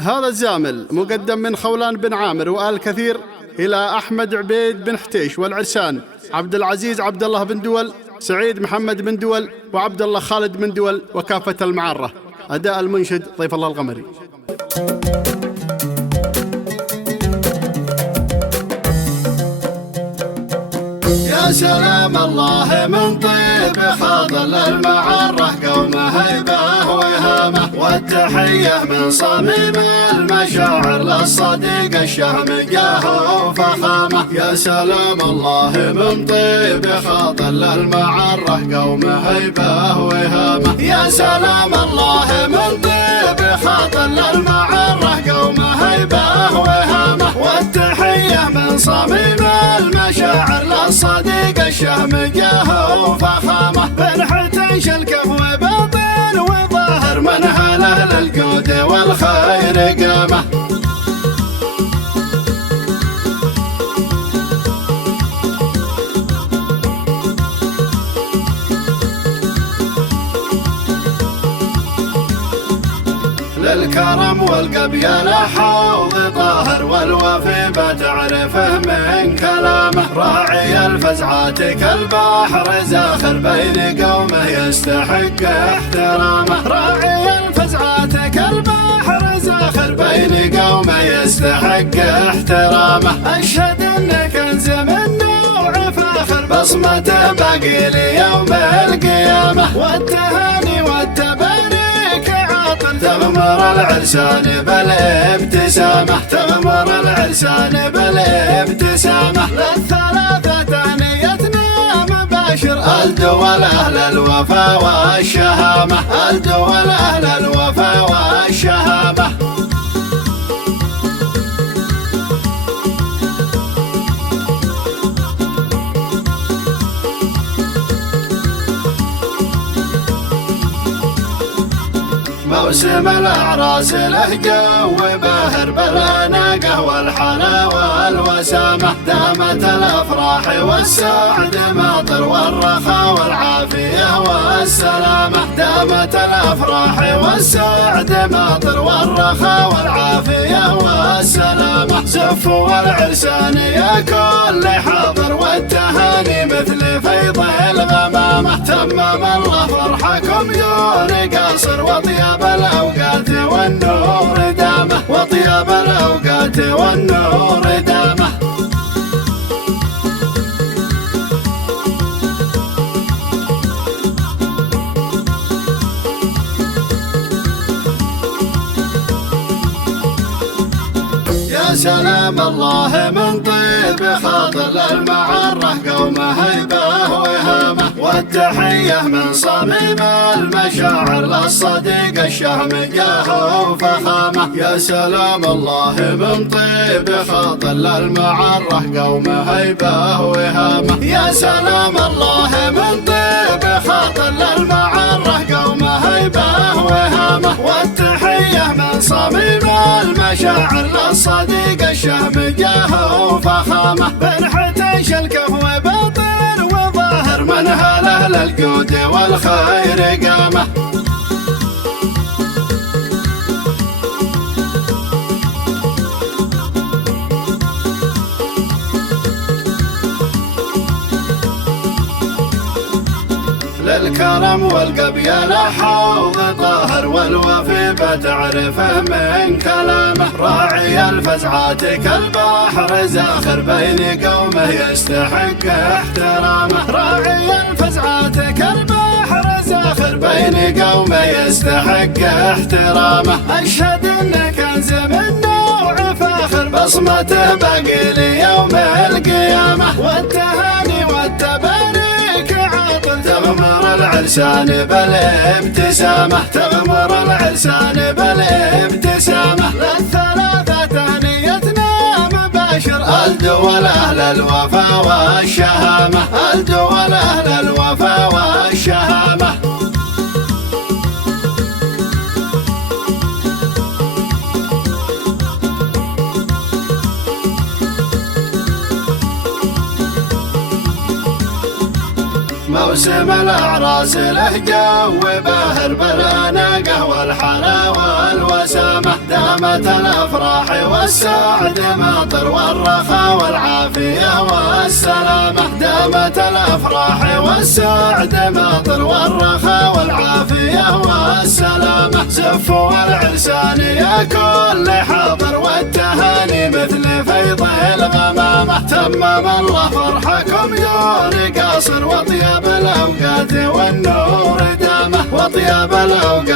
هذا الزامل مقدم من خولان بن عامر وآل كثير إلى أحمد عبيد بن حتيش والعرسان عبد العزيز عبد الله بن دول، سعيد محمد بن دول، وعبد الله خالد بن دول، وكافة المعرة. أداء المنشد ضيف الله القمري. يا سلام الله من طيب خاضل المعرة قوم هيبة وهامة، والتحية من صميم المشاعر للصديق الشهم جاه وفخامة. يا سلام الله من طيب خاضل المعرة قوم هيبة وهامة. يا سلام الله من طيب خاضل المعرة قوم هيبة وهامة، والتحية من صميم المشاعر للصديق الشهم جاه وفخامة. فرحة الكف وباطن وظاهر من هله للجود والخير قامه. للكرم والقبيل حوض طاهر، والوفي بتعرفه من كلامه. راعي الفزعات كالبحر زاخر، بين قومه يستحق احترامه. راعي الفزعات كالبحر زاخر، بين قومه يستحق احترامه. اشهد ان كنز من نوع فاخر، بصمته باقي ليوم القيامه. والتهاني والتباريك عاطل، تغمر العرسان بالابتسامة. تغمر العرسان بالابتسامة. للثلاثة تهنيتنا مباشر، الدول أهل الوفا والشهامة. الدول أهل الوفا والشهامة. موسم الأعراس له جو باهر، بالأناقة والحلا والوسامة. دامت الأفراح والسعد ماطر، والرخاء والعافية والسلامة. دامت الأفراح والسعد ماطر، والرخاء والعافية والسلامة. زفوا والعرسان يا كل حاضر، والتهاني مثل فيض الغمامة. تمم الله فرحكم دون قصر، وطياب الأوقات والنور دامه. وطياب الأوقات والنور دامه. يا سلام الله من طيب خاضل المعرة قوم هيبة وهامة، والتحية من صميم المشاعر للصديق الشهم جاه وفخامة. يا سلام الله من طيب خاضل المعرة قوم هيبة وهامة. يا سلام الله من طيب خاضل المعرة قوم هيبة وهامة، والتحية من صميم المشاعر للصديق الشهم جاه وفخامة. فرحة الكف وباطن وظاهر، من هله للجود والخير قامه. للكرم والقبيل حوض طاهر، والوفي بتعرفه من كلامه. راعي الفزعات كالبحر زاخر، بين قومه يستحق احترامه. راعي الفزعات كالبحر زاخر، بين قومه يستحق احترامه. اشهد ان كنز من نوع فاخر، بصمته باقي ليوم القيامة. والتهاني والتباريك عاطل، تغمر العرسان بالابتسامة. تغمر العرسان بالابتسامة. للثلاثة تهنيتنا مباشر، الدول أهل الوفا والشهامة. الدول أهل الوفا والشهامة. موسم الأعراس له جو باهر بالأناقة والحلا والوسامة، دامت الأفراح والسعد ماطر والرخاء والعافية والسلامة، دامت الأفراح والسعد ماطر والرخاء والعافية والسلامة. زفوا العرسان يا كل حاضر والتهاني مثل فيض الغمامة، تمم الله فرحكم دون قاصر وطيب الأوقات والنور دامه، وطيب الأوقات